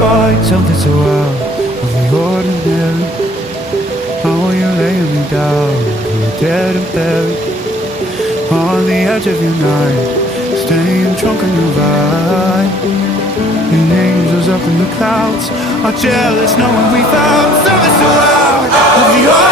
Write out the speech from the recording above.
find something so out of the ordinary? How are you laying me down, you're dead and buried on the edge of your night, staying drunk on your vibe. And angels up in the clouds are jealous knowing we found something so out of the ordinary.